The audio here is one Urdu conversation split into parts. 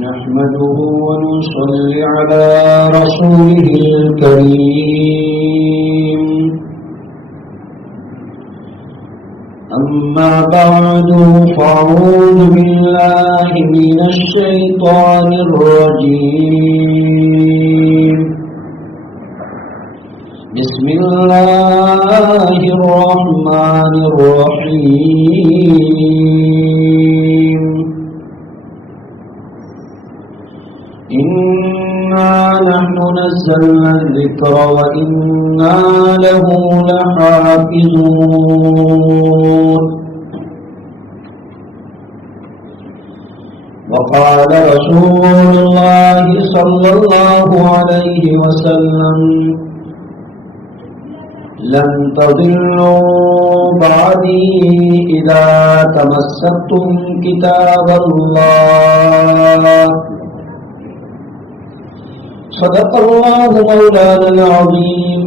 نحمده ونصلي على رسوله الكريم أما بعد فأعوذ بالله من الشيطان الرجيم بسم الله الرحمن الرحيم إنا نحن نزلنا الذكر وإنا له لحافظون وقال رسول الله صلى الله عليه وسلم لن تضلوا بعدي إذا تمسكتم كتاب الله صدق الله مولانا العظيم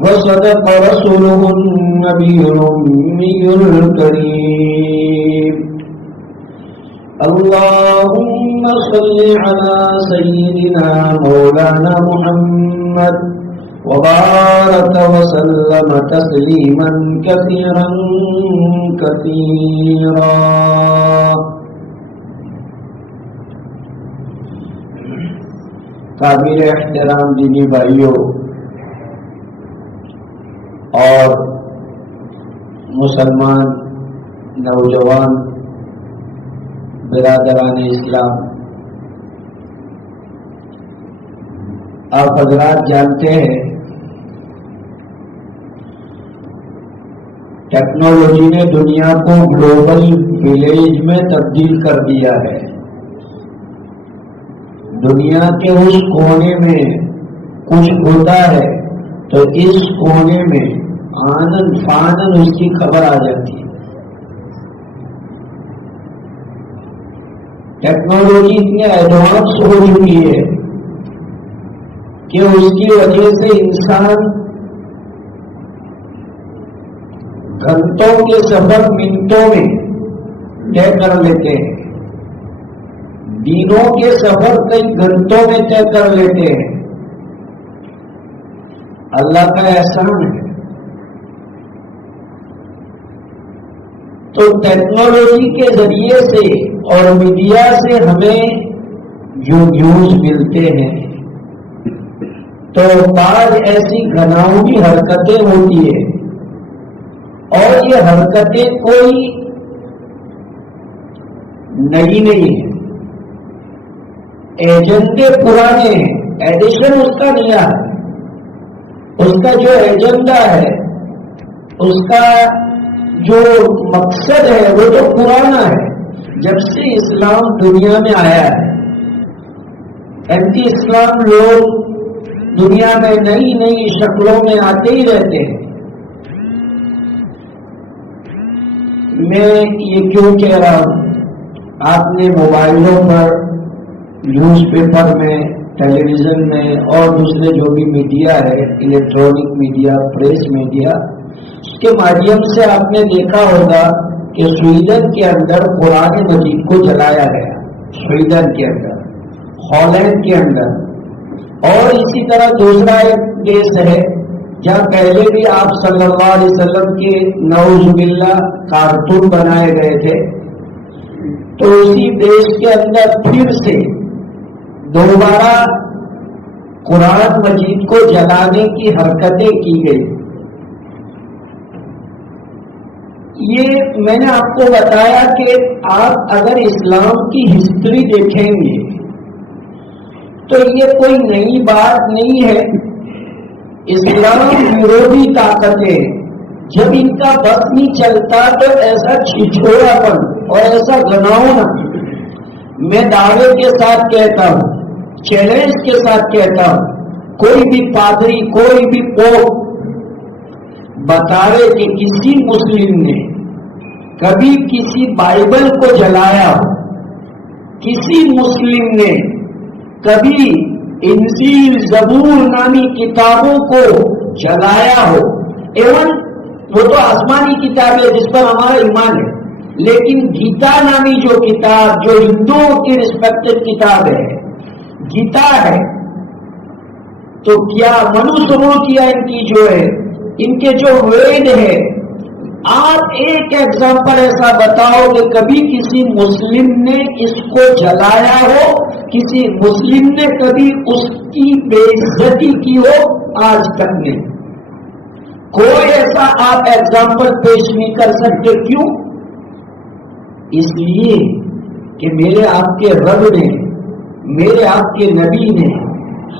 وصدق رسوله النبي الأمي الكريم اللهم صل على سيدنا مولانا محمد وبارك وسلم تسليما كثيرا كثيرا. قابل احترام دینی بھائیوں اور مسلمان نوجوان برادران اسلام، آپ حضرات جانتے ہیں ٹیکنالوجی نے دنیا کو گلوبل ولیج میں تبدیل کر دیا ہے. دنیا کے اس کونے میں کچھ ہوتا ہے تو اس کونے میں آنن فانن اس کی خبر آ جاتی ہے. ٹیکنالوجی اتنی ایڈوانس ہو چکی ہے کہ اس کی وجہ سے انسان گھنٹوں کے سفر منٹوں میں طے کر لیتے ہیں، دنوں کے سفر کئی گھنٹوں میں طے کر لیتے ہیں. اللہ کا احسان ہے. تو ٹیکنالوجی کے ذریعے سے اور میڈیا سے ہمیں جو نیوز ملتے ہیں تو بعض ایسی گھناؤنی حرکتیں ہوتی ہیں اور یہ حرکتیں کوئی نئی نہیں ہیں، ایجنڈے پرانے ہیں، ایڈیشن اس کا نیا ہے. اس کا جو ایجنڈا ہے، اس کا جو مقصد ہے وہ تو پرانا ہے. جب سے اسلام دنیا میں آیا ہے، اینٹی اسلام لوگ دنیا میں نئی نئی شکلوں میں آتے ہی رہتے ہیں. میں یہ کیوں کہہ رہا ہوں؟ آپ نے موبائلوں پر، نیوز پیپر میں، ٹیلی ویژن میں اور دوسرے جو بھی میڈیا ہے، الیکٹرانک میڈیا، پریس میڈیا، اس کے مادھیم سے آپ نے دیکھا ہوگا کہ سویڈن کے اندر قرآن مجید کو جلایا گیا. سویڈن کے اندر، ہالینڈ کے اندر، اور اسی طرح دوسرا ایک دیش ہے جہاں پہلے بھی آپ صلی اللہ علیہ وسلم کے نعوذ باللہ کارٹون بنائے گئے تھے. تو اسی دیش کے اندر پھر سے دوبارہ قرآن مجید کو جلانے کی حرکتیں کی گئی. یہ میں نے آپ کو بتایا کہ آپ اگر اسلام کی ہسٹری دیکھیں گے تو یہ کوئی نئی بات نہیں ہے. اسلام ورودھی طاقتیں جب ان کا بس نہیں چلتا تو ایسا چھچھوڑاپن اور ایسا گناؤنا، میں دعوے کے ساتھ کہتا ہوں، چیلنج کے ساتھ کہتا ہوں، کوئی بھی پادری، کوئی بھی پوپ بتا رہے کہ کسی مسلم نے کبھی کسی بائبل کو جلایا ہو، کسی مسلم نے کبھی انجیل، زبور نامی کتابوں کو جلایا ہو، ایون وہ تو آسمانی کتاب ہے جس پر ہمارا ایمان ہے، لیکن گیتا نامی جو کتاب، جو ہندوؤں کی ریسپیکٹڈ کتاب ہے، گیتا ہے، تو کیا منوسمرتیاں ان کی جو ہے، ان کے جو وید ہے، آپ ایک ایگزامپل ایسا بتاؤ کہ کبھی کسی مسلم نے اس کو جلایا ہو، کسی مسلم نے کبھی اس کی بے عزتی کی ہو؟ آج تک نہیں، کوئی ایسا آپ ایگزامپل پیش نہیں کر سکتے۔ کیوں؟ اس لیے کہ میرے آپ کے رب نے، میرے آپ کے نبی نے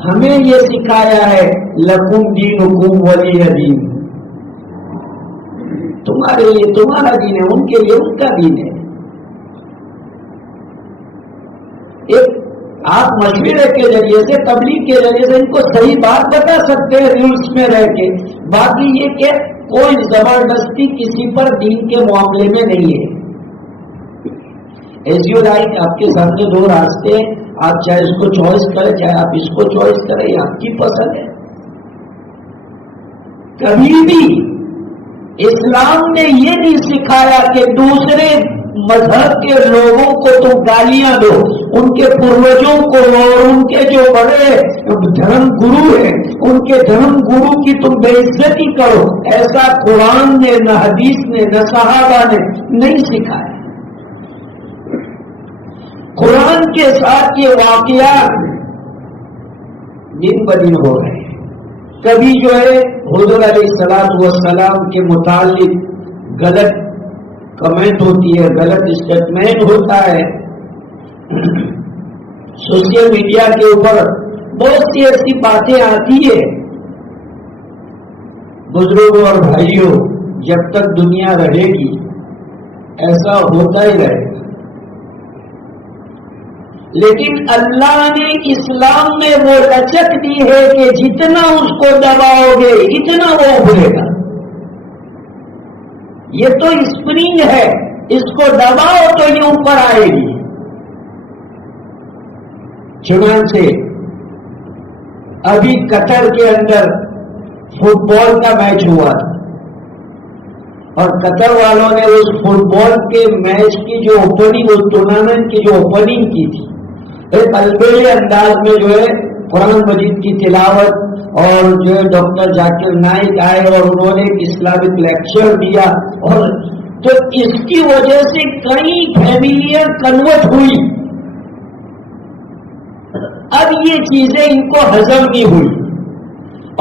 ہمیں یہ سکھایا ہے، لکم دینکم ولی دین، تمہارے لیے تمہارا دین ہے، ان کے لیے ان کا دین ہے۔ ایک آپ مشورے کے ذریعے سے، تبلیغ کے ذریعے سے ان کو صحیح بات بتا سکتے ہیں رولز میں رہ کے، باقی یہ کہ کوئی زبردستی کسی پر دین کے معاملے میں نہیں ہے۔ ایز یو لائک، آپ کے سامنے دو راستے ہیں، آپ چاہے اس کو چوائس کریں، چاہے آپ اس کو چوائس کریں، یہ آپ کی پسند ہے۔ کبھی بھی اسلام نے یہ نہیں سکھایا کہ دوسرے مذہب کے لوگوں کو تم گالیاں دو، ان کے پروجوں کو اور ان کے جو بڑے دھرم گرو ہیں ان کے دھرم گرو کی تم بے عزتی کرو، ایسا قرآن نے، نہ حدیث نے، نہ صحابہ نے نہیں سکھایا۔ قرآن کے ساتھ یہ واقعات دن بدن ہو رہے ہیں۔ کبھی جو ہے حضور علیہ السلام کے متعلق غلط کمنٹ ہوتی ہے، غلط اسٹیٹمنٹ ہوتا ہے، سوشل میڈیا کے اوپر بہت سی ایسی باتیں آتی ہے۔ بزرگوں اور بھائیوں، جب تک دنیا رہے گی ایسا ہوتا ہی رہے گا، لیکن اللہ نے اسلام میں وہ لچک دی ہے کہ جتنا اس کو دباؤ گے اتنا وہ ابھرے گا۔ یہ تو اسپرنگ ہے، اس کو دباؤ تو یہ اوپر آئے گی۔ چنانچہ ابھی قطر کے اندر فٹ بال کا میچ ہوا تھا، اور قطر والوں نے اس فٹ بال کے میچ کی جو اوپننگ، اس ٹورنامنٹ کی جو اوپننگ کی تھی، ایک البیلے انداز میں جو ہے قرآن مجید کی تلاوت، اور جو ہے ڈاکٹر ذاکر نائک آئے اور انہوں نے ایک اسلامک لیکچر دیا، اور تو اس کی وجہ سے کئی فیملیاں کنورٹ ہوئی۔ اب یہ چیزیں ان کو ہضم نہیں ہوئی،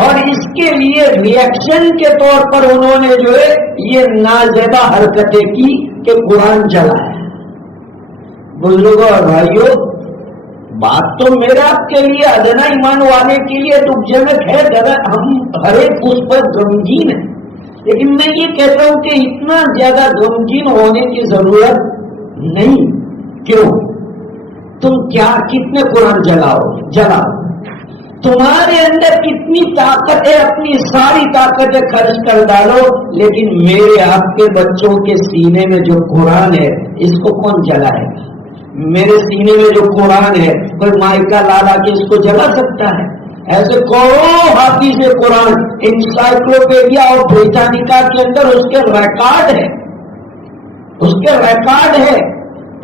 اور اس کے لیے ریئیکشن کے طور پر انہوں نے جو ہے یہ نازیبا حرکتیں کی کہ قرآن جلایا۔ بزرگوں اور بھائیوں، بات تو میرا آپ کے لیے ادنا ایمان والے کے لیے دکھ جنک ہے، ہم ہر ایک اس پر غمگین ہیں، لیکن میں یہ کہتا ہوں کہ اتنا زیادہ غمگین ہونے کی ضرورت نہیں۔ کیوں؟ تم کیا کتنے قرآن جلاؤ، تمہارے اندر کتنی طاقت ہے، اپنی ساری طاقتیں خرچ کر ڈالو، لیکن میرے آپ کے بچوں کے سینے میں جو قرآن ہے اس کو کون جلائے گا؟ میرے سینے میں جو قرآن ہے کوئی مائکا لالا کے اس کو جلا سکتا ہے؟ ایسے کروڑوں حافظ قرآن انسائکلوپیڈیا اور بریٹانیکا کے اندر اس کے ریکارڈ ہے، اس کے ریکارڈ ہے۔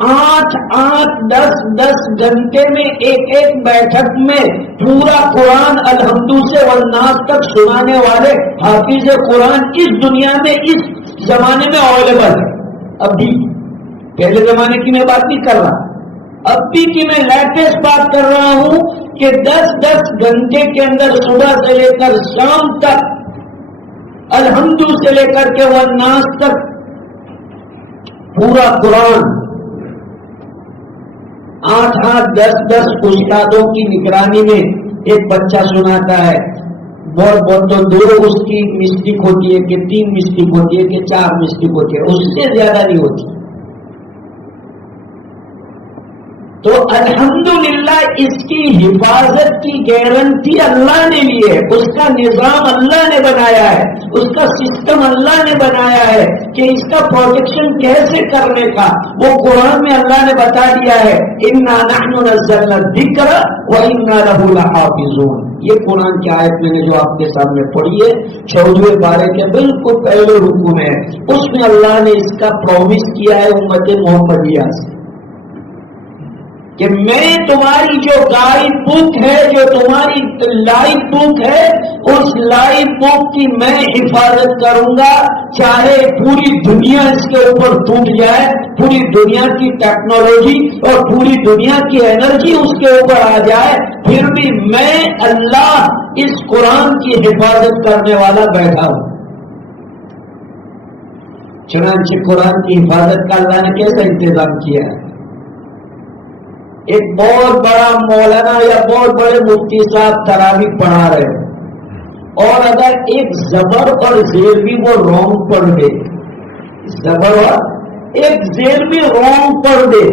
8-10 گھنٹے میں ایک بیٹھک میں پورا قرآن الحمد سے والناس تک سنانے والے حافظ قرآن اس دنیا میں اس زمانے میں اویلیبل ہے۔ اب بھی پہلے زمانے کی میں بات نہیں کر رہا، اب بھی کی میں لیٹسٹ بات کر رہا ہوں کہ 10 گھنٹے کے اندر صبح سے لے کر شام تک الحمد سے لے کر کے والناس تک پورا قرآن 8-10 استادوں کی نگرانی میں ایک بچہ سناتا ہے۔ بہت تو دو اس کی مسٹیک ہوتی ہے کہ 3 مسٹیک ہوتی ہے کہ 4 مسٹیک ہوتی ہے، اس سے زیادہ نہیں ہوتی۔ تو الحمدللہ اس کی حفاظت کی گارنٹی اللہ نے لی ہے، اس کا نظام اللہ نے بنایا ہے، اس کا سسٹم اللہ نے بنایا ہے کہ اس کا پروٹیکشن کیسے کرنے کا وہ قرآن میں اللہ نے بتا دیا ہے، اِنَّا نَحْنُ نَزَّلْنَا الذِّكْرَ وَإِنَّا لَهُ لَحَافِظُونَ۔ یہ قرآن کی آیت میں نے جو آپ کے سامنے پڑھی ہے 14ویں پارے کے بالکل پہلے رکوع میں، اس میں اللہ نے اس کا پرومس کیا ہے امت محمدیہ سے کہ میں تمہاری جو گائیڈ بک ہے، جو تمہاری لائف بک ہے، اس لائف بک کی میں حفاظت کروں گا، چاہے پوری دنیا اس کے اوپر ٹوٹ جائے، پوری دنیا کی ٹیکنالوجی اور پوری دنیا کی انرجی اس کے اوپر آ جائے، پھر بھی میں اللہ اس قرآن کی حفاظت کرنے والا بیٹھا ہوں۔ چنانچہ قرآن کی حفاظت کا اللہ نے کیسا انتظام کیا ہے؟ ایک بہت بڑا مولانا یا بہت بڑے مفتی صاحب تراویح پڑھا رہے ہیں اور اگر ایک زبر اور زیر بھی وہ رونگ پڑھ دے، زبر اور ایک زیر بھی رونگ پڑھ دے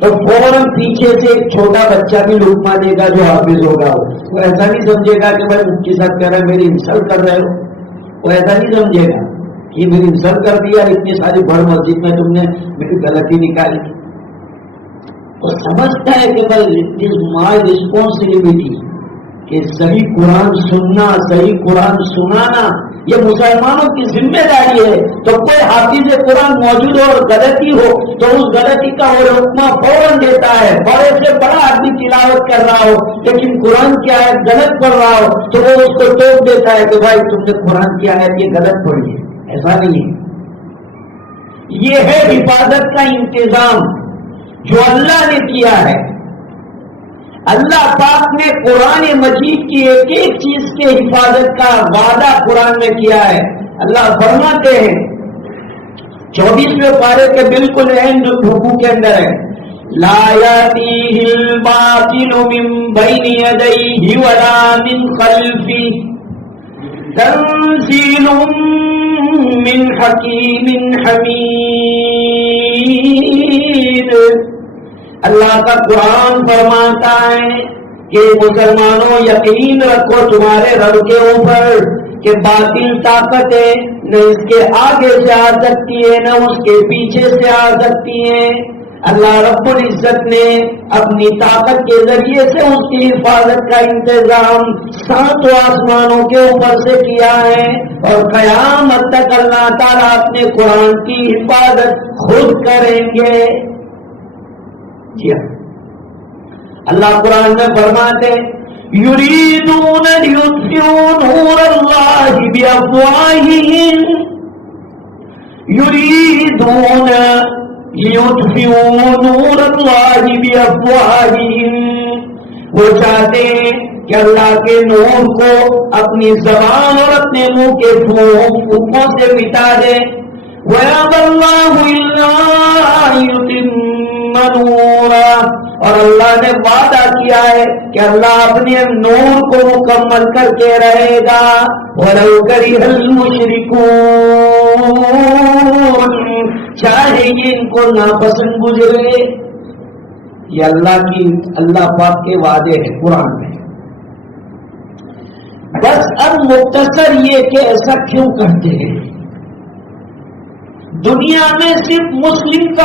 تو فوراً پیچھے سے ایک چھوٹا بچہ بھی لقمہ دے گا جو حافظ ہوگا، وہ ایسا نہیں سمجھے گا کہ بھائی مفتی صاحب کہہ رہے ہیں میری انسلٹ کر رہے ہو، وہ ایسا نہیں سمجھے گا کہ میری انسلٹ کر دیا، اتنی ساری بڑی مسجد میں تم نے میری غلطی نکالی۔ وہ سمجھتا ہے کہ بھائی اٹ از مائی ریسپانسبلٹی کہ صحیح قرآن سننا، صحیح قرآن سنانا یہ مسلمانوں کی ذمہ داری ہے۔ تو کوئی حافظ قرآن موجود ہو اور غلطی ہو تو اس غلطی کا وہ حکمہ فوراً دیتا ہے، بڑے سے بڑا آدمی تلاوت کر رہا ہو لیکن قرآن کی آیت غلط پڑھ رہا ہو تو وہ اس کو ٹوک دیتا ہے کہ بھائی تم نے قرآن کی آیت یہ غلط پڑھی ہے۔ ایسا نہیں ہے، یہ ہے حفاظت کا انتظام جو اللہ نے کیا ہے۔ اللہ پاک نے قرآن مجید کی ایک ایک چیز کے حفاظت کا وعدہ قرآن میں کیا ہے۔ اللہ فرماتے ہیں 24ویں پارے کے بالکل اینڈ رکوع کے اندر ہے، لا یاتیہ الباطل من بین یدیہ ولا من خلفہ تنزیل من حکیم حمید۔ اللہ کا قرآن فرماتا ہے کہ مسلمانوں یقین رکھو تمہارے رب کے اوپر کہ باطل طاقت ہے نہ اس کے آگے سے آ سکتی ہے نہ اس کے پیچھے سے آ سکتی ہے۔ اللہ رب العزت نے اپنی طاقت کے ذریعے سے اس کی حفاظت کا انتظام 7 آسمانوں کے اوپر سے کیا ہے اور قیامت تک اللہ تعالیٰ اپنے قرآن کی حفاظت خود کریں گے۔ جی اللہ قرآن میں فرماتے یریدون لیطفئوا نور اللہ بافواہہم، یریدون لیطفئوا نور اللہ بافواہہم، وہ چاہتے ہیں کہ اللہ کے نور کو اپنی زبان اور اپنے منہ کے پھوکوں سے مٹا دے۔ وَيَأْبَى اللَّهُ إِلَّا أَن يُتِمَّ نُورَهُ، اور اللہ نے وعدہ کیا ہے کہ اللہ اپنے نور کو مکمل کر کے رہے گا۔ وَلَوْ كَرِهَ الْمُشْرِكُونَ، چاہے یہ ان کو ناپسند گزرے۔ یہ اللہ پاک کے وعدے ہیں قرآن میں۔ بس اب مختصر یہ کہ ایسا کیوں کرتے ہیں؟ دنیا میں صرف مسلم کا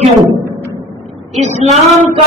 کیوں؟ اسلام کا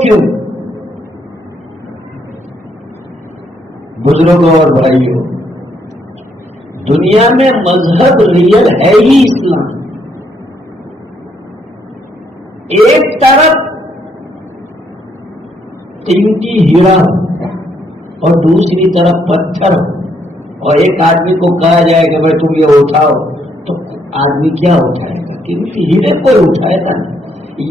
کیوں؟ بزرگوں اور بھائیوں، دنیا میں مذہب ریئل ہے ہی اسلام۔ ایک طرف قیمتی ہیرا اور دوسری طرف پتھر اور ایک آدمی کو کہا جائے کہ بھائی تم یہ اٹھاؤ تو آدمی کیا اٹھائے گا؟ کیونکہ ہیرے کوئی اٹھائے گا نہیں۔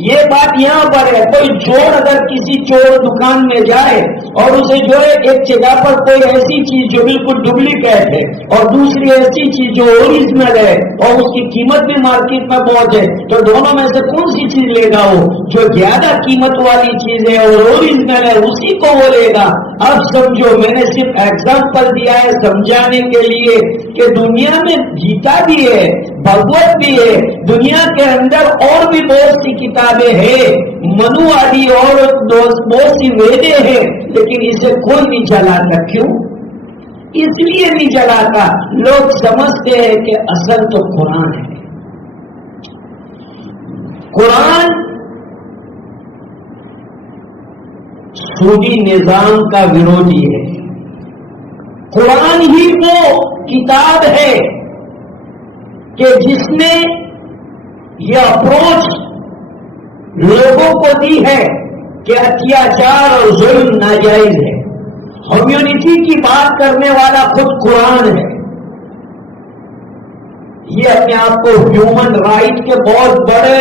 یہ بات یہاں پر ہے، کوئی چور اگر کسی چور دکان میں جائے اور اسے جو ہے ایک جگہ پر کوئی ایسی چیز جو بالکل ڈپلیکیٹ ہے اور دوسری ایسی چیز جو اوریجنل ہے اور اس کی قیمت بھی مارکیٹ میں بہت ہے، تو دونوں میں سے کون سی چیز لے گا؟ وہ جو زیادہ قیمت والی چیز ہے اور اوریجنل ہے اسی کو وہ لے گا۔ اب سمجھو، میں نے صرف ایگزامپل دیا ہے سمجھانے کے لیے کہ دنیا میں گیتا بھی ہے، بھگوت بھی ہے، دنیا کے اندر اور بھی بہت سی کتابیں ہیں، منو آدی اور بہت سی ویدیں ہیں، لیکن اسے کوئی نہیں چلاتا. کیوں؟ اس لیے نہیں چلاتا، لوگ سمجھتے ہیں کہ اصل تو قرآن ہے. قرآن سودی نظام کا ورودھی ہے. قرآن ہی وہ کتاب ہے کہ جس نے یہ اپروچ لوگوں کو دی ہے کہ اتیاچار اور ظلم ناجائز ہے. ہیومینٹی کی بات کرنے والا خود قرآن ہے. یہ اپنے آپ کو ہیومن رائٹ کے بہت بڑے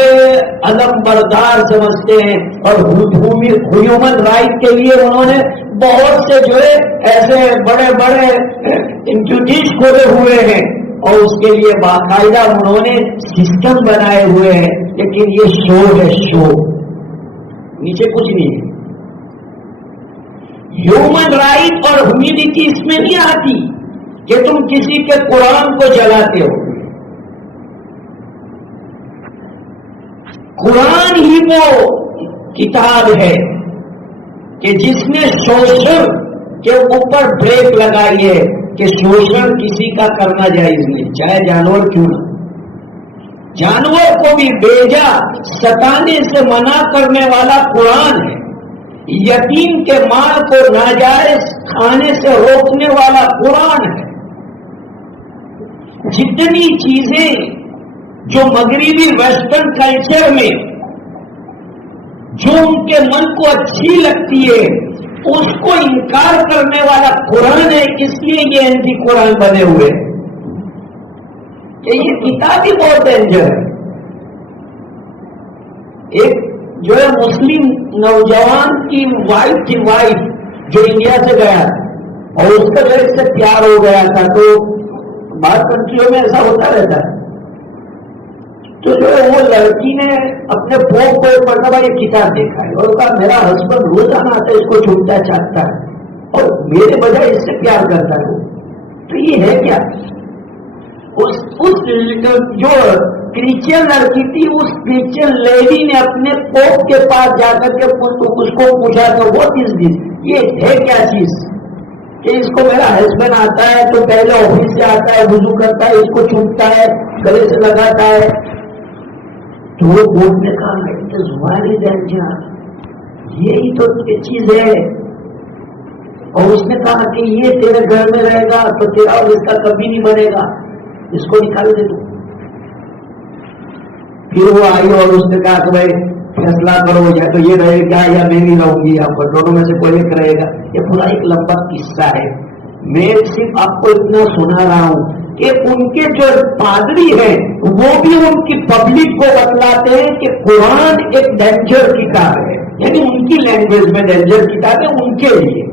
علم بردار سمجھتے ہیں، اور ہیومن رائٹ کے لیے انہوں نے بہت سے جو ہے ایسے بڑے بڑے انسٹیٹیوٹ کھولے ہوئے ہیں، اور اس کے لیے باقاعدہ انہوں نے سسٹم بنائے ہوئے ہیں. لیکن یہ شو ہے، شو، نیچے کچھ نہیں ہے. ہیومن رائٹ اور ہیومینٹی اس میں نہیں آتی کہ تم کسی کے قرآن کو جلاتے ہو. قرآن ہی وہ کتاب ہے کہ جس نے شوشن کے اوپر بریک لگائی ہے کہ شوشن کسی کا کرنا جائز نہیں، چاہے جانور کیوں نہ. جانور کو بھی بیجا ستانے سے منع کرنے والا قرآن ہے. یتیم کے مال کو ناجائز کھانے سے روکنے والا قرآن ہے. جتنی چیزیں جو مغربی ویسٹرن کلچر میں جو ان کے من کو اچھی لگتی ہے اس کو انکار کرنے والا قرآن ہے. اس لیے یہ اینٹی قرآن بنے ہوئے کہ یہ کتاب ہی بہت ڈینجر ہے. ایک جو ہے مسلم نوجوان کی وائف تھی، وائف جو انڈیا سے گیا اور اس کا جو سے پیار ہو گیا تھا. تو بعض کنٹریوں میں ایسا ہوتا رہتا ہے. تو جو ہے وہ لڑکی نے اپنے پوپ کو ایک مرتبہ یہ کتاب دیکھا ہے اور کہا میرا ہسبینڈ روزانہ آتا ہے، اس کو چھوٹتا چاہتا ہے اور میرے بجائے اس سے پیار کرتا ہے. تو یہ ہے کیا؟ اس جو کرسچین لڑکی تھی، اس کرسچین لیڈی نے اپنے پوپ کے پاس جا کر کے اس کو پوچھا تو وہ کس دن یہ ہے کیا چیز کہ اس کو میرا ہسبینڈ آتا ہے تو پہلے آفس سے آتا ہے، وضو کرتا ہے، اس کو چھوٹتا ہے، گلے سے لگاتا ہے. تو وہ بوٹ نے کہا یہی تو چیز ہے. اور اس نے کہا کہ یہ تیرے گھر میں رہے گا تو تیرا اور اس کا کبھی نہیں بنے گا، اس کو نکال دے دو. پھر وہ آئی اور اس نے کہا کہ بھائی فیصلہ کرو، یا تو یہ رہے گا یا میں نہیں رہوں گی، آپ دونوں میں سے کوئی ایک رہے گا. یہ پورا ایک لمبا قصہ ہے. میں صرف آپ کو اتنا سنا رہا ہوں کہ ان کے جو پادری ہیں وہ بھی ان کی پبلک کو بتلاتے ہیں کہ قرآن ایک ڈینجر کتاب ہے، یعنی ان کی لینگویج میں ڈینجر کتاب ہے ان کے لیے.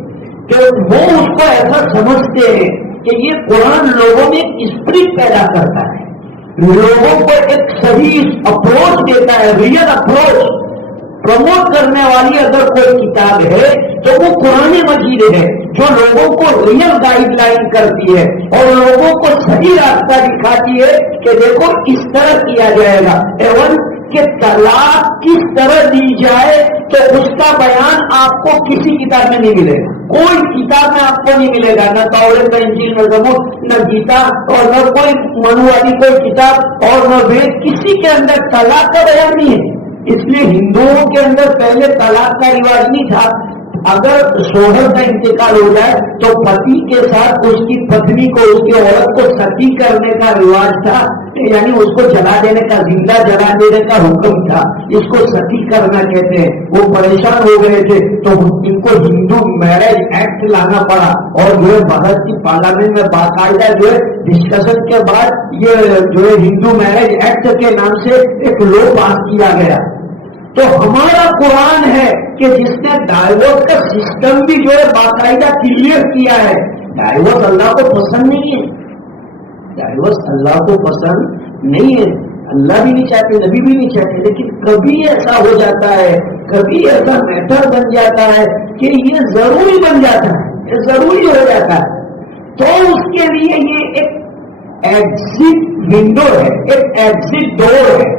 کہ وہ اس کو ایسا سمجھتے ہیں کہ یہ قرآن لوگوں میں اسپرٹ پیدا کرتا ہے، لوگوں کو ایک صحیح اپروچ دیتا ہے، ریئل اپروچ پروموٹ کرنے والی اگر کوئی کتاب ہے تو وہ قرآن مجید ہے جو لوگوں کو ریئل گائیڈ لائن کرتی ہے اور لوگوں کو صحیح راستہ دکھاتی ہے کہ دیکھو اس طرح کیا جائے گا. ایون کہ طلاق کس طرح دی جائے تو اس کا بیان آپ کو کسی کتاب میں نہیں ملے گا، کوئی کتاب میں آپ کو نہیں ملے گا، نہ تورات، نہ انجیل، نہ زبور، نہ گیتا، اور نہ کوئی منو والی کوئی کتاب اور نہ وید، کسی کے اندر طلاق کا بیان نہیں ہے. اس لیے ہندوؤں کے اندر پہلے طلاق کا رواج نہیں تھا. اگر شوہر کا انتقال ہو جائے تو پتی کے ساتھ اس کی پتنی کو، اس کی عورت کو ستی کرنے کا رواج تھا، یعنی اس کو جلا دینے کا، زندہ جلا دینے کا حکم تھا. اس کو ستی کرنا کہتے ہیں. وہ پریشان ہو گئے تھے تو ان کو ہندو میرج ایکٹ لانا پڑا اور جو ہے بھارت کی پارلیمنٹ میں باقاعدہ جو ہے ڈسکشن کے بعد یہ جو ہے ہندو میرج ایکٹ کے نام سے ایک لا پاس کیا گیا. تو ہمارا قرآن ہے کہ جس نے ڈائیورس کا سسٹم بھی جو ہے باقاعدہ کلیئر کیا ہے. ڈائیورس اللہ کو پسند نہیں ہے، ڈائیورس اللہ کو پسند نہیں ہے. اللہ بھی نہیں چاہتے، نبی بھی نہیں چاہتے، لیکن کبھی ایسا ہو جاتا ہے، کبھی ایسا میٹر بن جاتا ہے کہ یہ ضروری بن جاتا ہے، یہ ضروری ہو جاتا ہے، تو اس کے لیے یہ ایک ایگزٹ ونڈو ہے، ایک ایگزٹ ڈور ہے.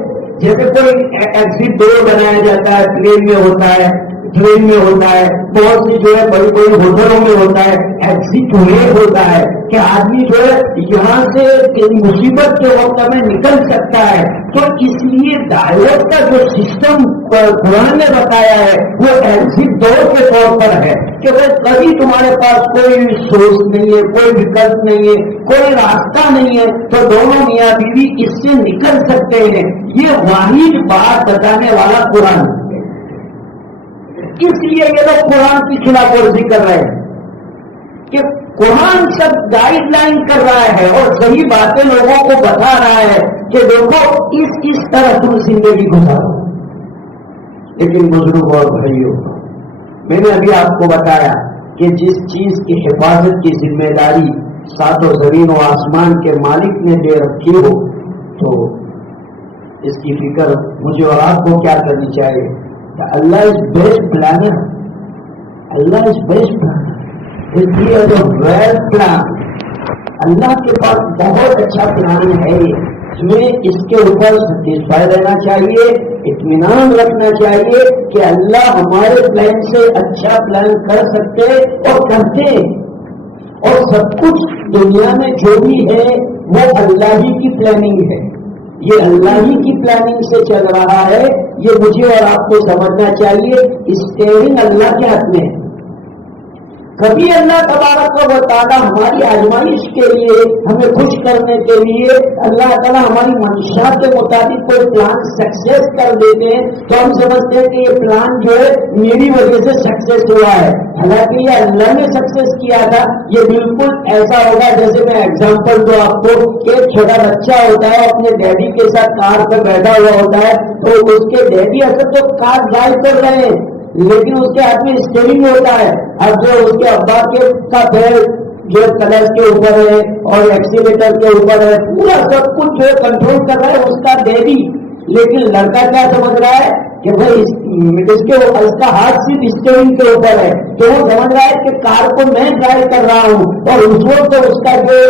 جیسے کوئی ایگزٹ ڈور بنایا جاتا ہے، پلین میں ہوتا ہے، ٹرین میں ہوتا ہے، بہت سی جو ہے بڑی بڑی ہوٹلوں میں ہوتا ہے، ایگزٹ وے ہوتا ہے کہ آدمی جو ہے یہاں سے مصیبت کے وقت میں نکل سکتا ہے. تو اس لیے دعوت کا جو سسٹم قرآن نے بتایا ہے وہ ایگزٹ ڈور کے طور پر ہے کہ وہ کبھی تمہارے پاس کوئی سورس نہیں ہے، کوئی وکلپ نہیں ہے، کوئی راستہ نہیں ہے، تو دونوں میاں بیوی اس سے نکل سکتے ہیں. یہ واحد بات بتانے والا قرآن ہے. اس لیے یہ لوگ قرآن کی خلاف ورزی کر رہے ہیں کہ قرآن سب گائیڈ لائن کر رہا ہے اور صحیح باتیں لوگوں کو بتا رہا ہے کہ دیکھو اس طرح تم زندگی گزارو. لیکن بزرگ اور بھائیوں، میں نے ابھی آپ کو بتایا کہ جس چیز کی حفاظت کی ذمہ داری ساتوں زمین و آسمان کے مالک نے دے رکھی ہو تو اس کی فکر مجھے اور آپ کو کیا کرنی چاہیے کہ Allah is best planner. Allah is best planner, well plan. Allah کے پاس بہت اچھا پلان ہے. ہمیں اس کے اوپر سیٹسفائی رہنا چاہیے، اطمینان رکھنا چاہیے کہ اللہ ہمارے پلان سے اچھا پلان کر سکتے اور کرتے، اور سب کچھ دنیا میں جو بھی ہے وہ اللہ ہی کی پلاننگ ہے. یہ اللہ ہی کی پلاننگ سے چل رہا ہے. یہ مجھے اور آپ کو سمجھنا چاہیے. اسٹیئرنگ اللہ کے ہاتھ میں ہے. کبھی اللہ تبارک و تعالیٰ ہماری آزمائش کے لیے، ہمیں خوش کرنے کے لیے اللہ تعالیٰ ہماری منشا کے مطابق کوئی پلان سکسیس کر دیتے ہیں تو ہم سمجھتے ہیں کہ یہ پلان جو ہے میری وجہ سے سکسیس ہوا ہے. حالانکہ یہ اللہ نے سکسیس کیا تھا. یہ بالکل ایسا ہوگا جیسے میں ایگزامپل دوں آپ کو کہ ایک چھوٹا بچہ ہوتا ہے، اپنے ڈیڈی کے ساتھ کار پہ بیٹھا ہوا ہوتا ہے، تو اس کے ڈیڈی اصل تو کار ڈرائیو کر رہے ہیں لیکن اس کے ہاتھ میں اسٹیئرنگ ہوتا ہے. اب جو اس کے ابا کا پیر جو کلچ کے اوپر ہے اور ایکسیلیٹر کے اوپر ہے، پورا سب کچھ جو کنٹرول کر رہا ہے اس کا ڈیڈی. لیکن لڑکا کیا سمجھ رہا ہے کہ بھائی اس کا ہاتھ صرف اسٹیئرنگ کے اوپر ہے، تو وہ سمجھ رہا ہے کہ کار کو میں ڈرائیو کر رہا ہوں. اور اس وقت اس کا جو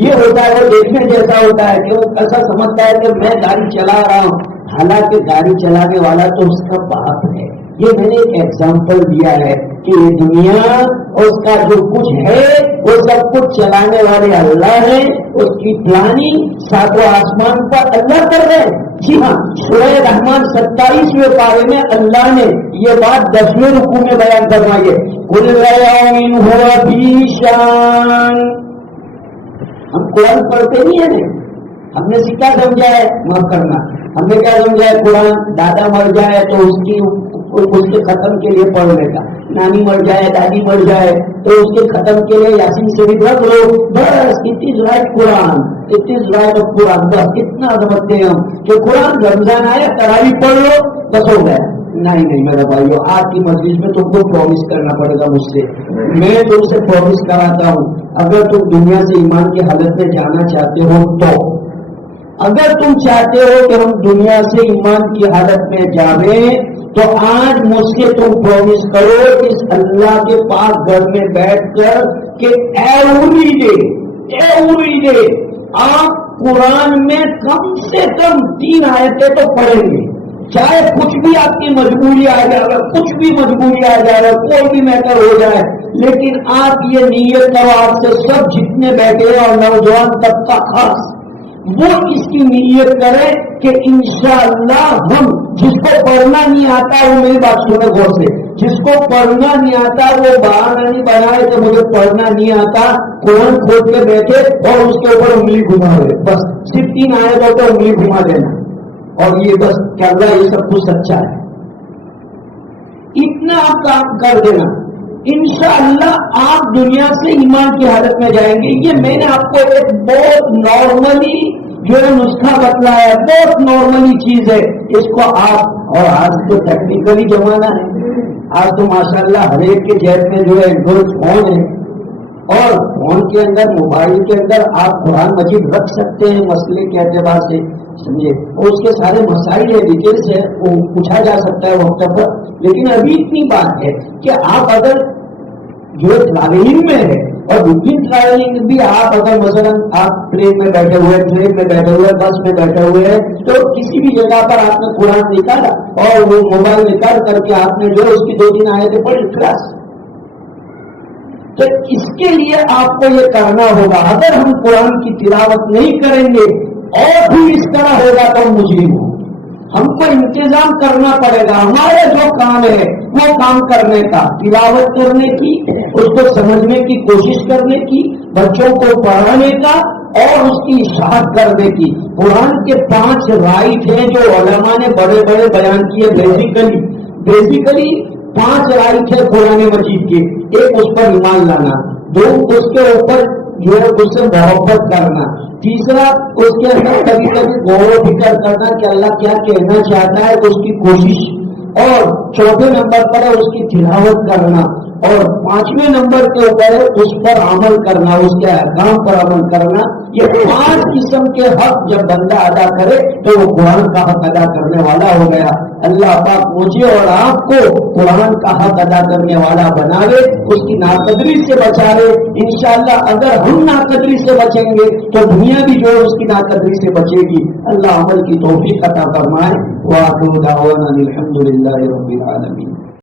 یہ ہوتا ہے وہ دیکھنے جیسا ہوتا ہے کہ وہ ایسا سمجھتا ہے کہ میں گاڑی چلا رہا ہوں، حالانکہ گاڑی چلانے والا تو اس کا باپ ہے. یہ میں نے ایک ایگزامپل دیا ہے کہ یہ دنیا اس کا جو کچھ ہے وہ سب کچھ چلانے والے اللہ ہیں. اس کی پلاننگ ساتوں آسمان پر اللہ کر رہے ہیں. جی ہاں، سورہ رحمان 27ویں پارے میں اللہ نے یہ بات 10ویں رکوع میں بیان فرمائی ہے. قُلْ يَوْمٍ هُوَ فِي شَأْنٍ. ہم قرآن پڑھتے نہیں ہیں، ہم نے سکھا سمجھا ہے معاف کرنا، ہم نے کیا سمجھا ہے قرآن دادا مر جائے تو اس کے ختم کے لیے پڑھ لیتا، نانی مر جائے، دادی مر جائے تو اس کے ختم کے لیے یاسین شریف رکھ لو، بس it is right Quran, it is right of Quran. بس کتنا سمجھتے ہیں ہم کہ قرآن رمضان آئے تراویح پڑھ لو بس ہو گیا. نہیں میرا بھائیو، آج کی مجلس میں تم کو پرومس کرنا پڑے گا مجھ سے. میں تم سے پرومس کراتا ہوں، اگر تم دنیا سے ایمان کی حالت میں جانا چاہتے ہو تو، اگر تم چاہتے ہو کہ ہم دنیا سے ایمان کی حالت میں جاویں تو آج مجھ سے تم پرومس کرو اس اللہ کے پاس گھر میں بیٹھ کر کہ ایوری ڈے آپ قرآن میں کم سے کم 3 آیتیں تو پڑھیں گے. چاہے کچھ بھی آپ کی مجبوری آ جائے، کچھ بھی مجبوری آ جائے، کوئی بھی میٹر ہو جائے، لیکن آپ یہ نیت کرو، آپ سے سب جتنے بیٹھے اور نوجوان طبقہ خاص وہ اس کی نیت کرے کہ انشاءاللہ ہم، جس کو پڑھنا نہیں آتا وہ میری بات سنے غور سے، جس کو پڑھنا نہیں آتا وہ بہانہ نہیں بنائے کہ مجھے پڑھنا نہیں آتا، قرآن کھول کے بیٹھے اور اس کے اوپر انگلی گھما دے، بس صرف 3 آیتوں پر انگلی گھما دینا اور یہ بس کہ اللہ یہ سب کچھ سچا ہے، اتنا آپ کام کر دینا، انشاءاللہ آپ دنیا سے ایمان کی حالت میں جائیں گے. یہ میں نے آپ کو ایک بہت نارملی جو ہے نسخہ بتلایا ہے، بہت نارملی چیز ہے. اس کو آپ، اور آج تو ٹیکنیکلی زمانہ ہے، آج تو ماشاءاللہ ہر ایک کے جیب میں جو ہے اینڈرائڈ فون ہے اور فون کے اندر، موبائل کے اندر آپ قرآن مجید رکھ سکتے ہیں مسئلے کے اعتبار سے. سمجھے. اور اس کے سارے مسائل ہے، ڈیٹیلس ہے، وہ پوچھا جا سکتا ہے وقت پر. لیکن ابھی اتنی بات ہے کہ آپ اگر جو ٹریولنگ میں ہے، اور دوسری ٹریولنگ بھی آپ اگر مثلا آپ پلین میں بیٹھے ہوئے، ٹرین میں بیٹھے ہوئے، بس میں بیٹھے ہوئے ہیں، تو کسی بھی جگہ پر آپ نے قرآن نکالا اور وہ موبائل نکال کر کے آپ نے جو ہے اس کی 2-3 آیتیں پڑھی خلاص. تو اس کے لیے آپ کو یہ کرنا ہوگا. اگر ہم قرآن کی تلاوت نہیں کریں گے اور بھی اس طرح ہوگا تو ہم مجرم ہوں. ہم کو انتظام کرنا پڑے گا. ہمارا جو کام ہے وہ کام کرنے کا، تلاوت کرنے کی، اس کو سمجھنے کی کوشش کرنے کی، بچوں کو پڑھانے کا اور اس کی اشاعت کرنے کی. قرآن کے 5 رائٹ ہیں جو علماء نے بڑے بڑے بیان کیے. بیسیکلی 5 رائٹ ہے قرآن مجید کے. ایک اس پر ایمان لانا، 2 اس کے اوپر جو ہے اس سے محبت کرنا، تیسرا اس کے اندر کبھی کبھی غور و فکر کرنا کہ اللہ کیا کہنا چاہتا ہے، اس کی کوشش، اور چوتھے نمبر پر ہے اس کی تلاوت کرنا، اور 5ویں نمبر کے اوپر ہے اس پر عمل کرنا، اس کے احکام پر عمل کرنا. یہ 5 قسم کے حق جب بندہ ادا کرے تو وہ قرآن کا حق ادا کرنے والا ہو گیا. اللہ پاک مجھے اور آپ کو قرآن کا حق ادا کرنے والا بناوے، اس کی ناقدری سے بچاوے. انشاءاللہ اگر ہم ناقدری سے بچیں گے تو دنیا بھی جو ہے اس کی ناقدری سے بچے گی. اللہ عمل کی توفیق عطا فرمائے. وآخر دعوانا الحمد للہ رب العالمین.